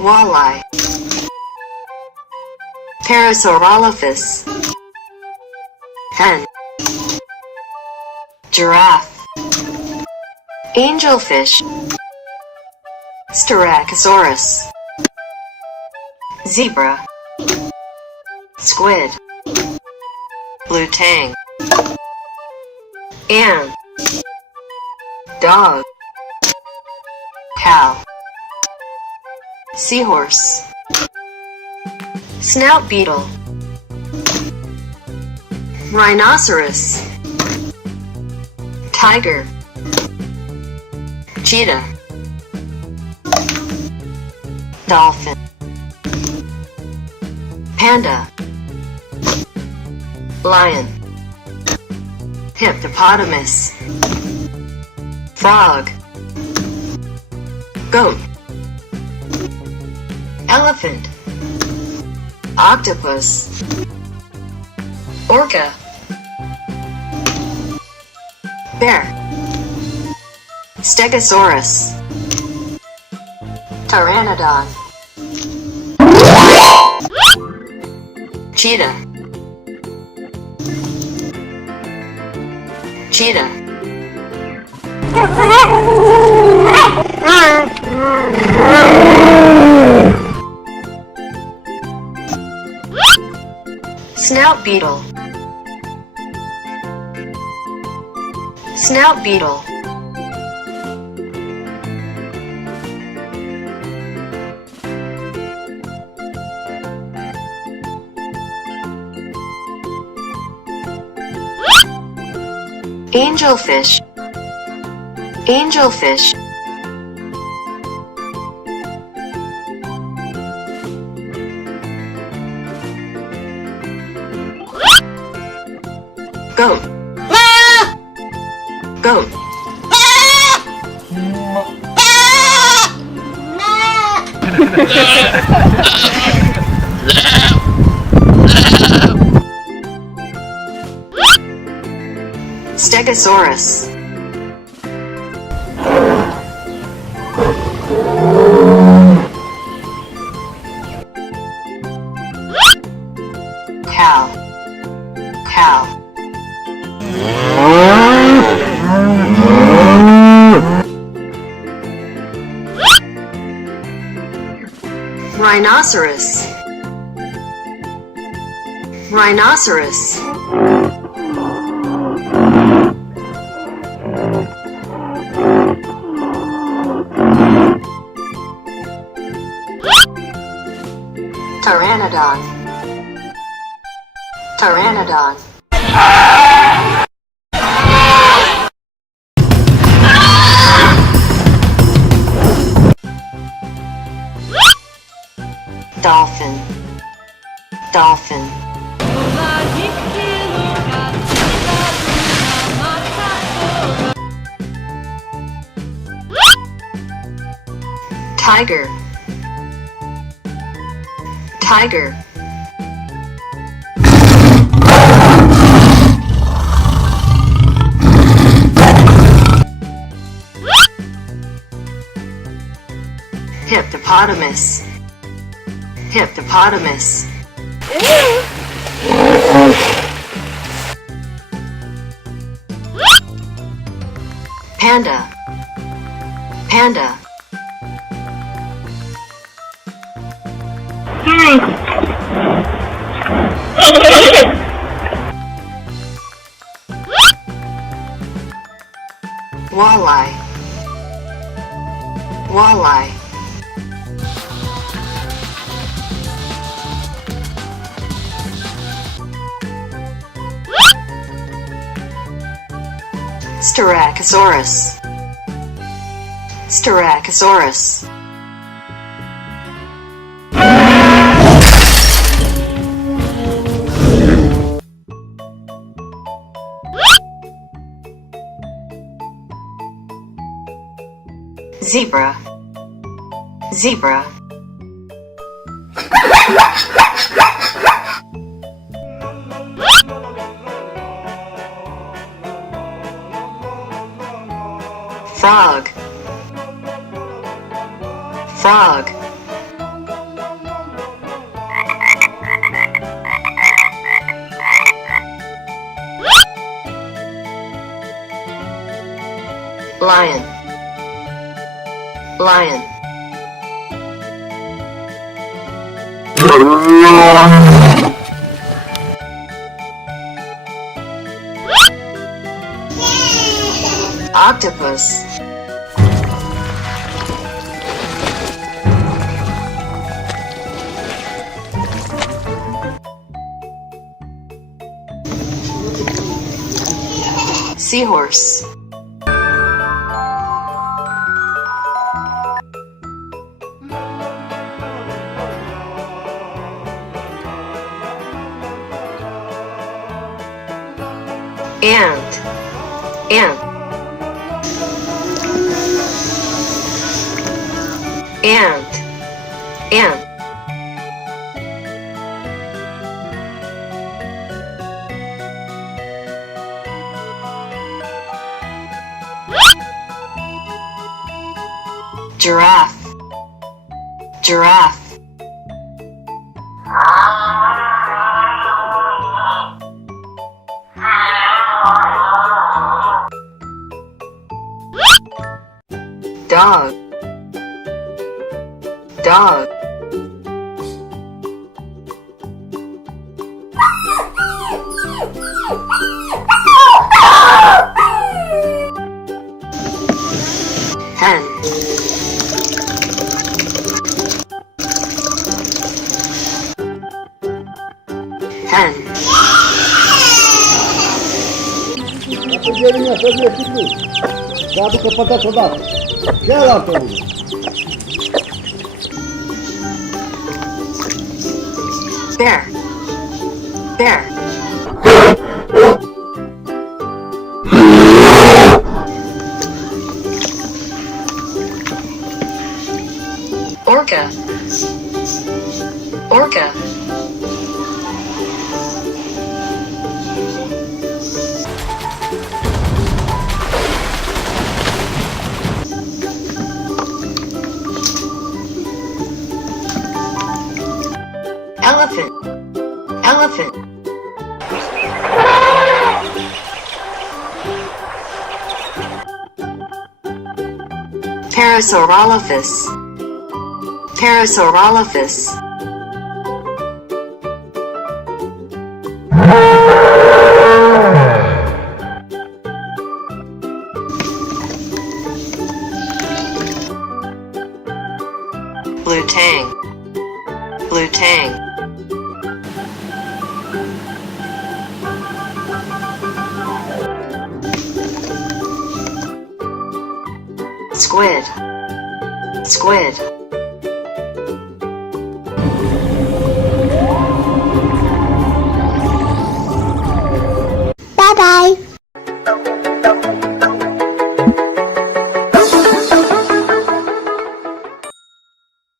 Walleye. Parasaurolophus. Hen. Giraffe. Angelfish. Styracosaurus. Zebra. Squid. Blue tang. Ant. Dog. Cow. Seahorse. Snout beetle. Rhinoceros. Tiger. Cheetah. Dolphin. Panda. Lion. Hippopotamus. Frog. Goat. Elephant. Octopus. Orca. Bear. Stegosaurus. Pteranodon. Cheetah. Cheetah. Snout beetle. Snout beetle. Angelfish. Angelfish. Goat. Goat. Stegosaurus. Cow. Cow. Rhinoceros. Rhinoceros. Pteranodon. Pteranodon. Dolphin. Dolphin. Tiger. Tiger. Hippopotamus. Hippopotamus. Panda. Panda. Walleye. Walleye. Styracosaurus. Styracosaurus. Zebra. Zebra. Frog. Frog. Lion. Lion. Octopus. Seahorse. Ant. Ant. Ant. Ant. Giraffe. Giraffe. Dog. Dog. Hen. Hen. Поделение, подожди, петли. Жабука подай сюда. Где автомобиль? Bear. Bear. Orca. Orca. Elephant. Elephant. Parasaurolophus. Parasaurolophus. Blue tang. Blue tang. Squid. Squid. Bye bye.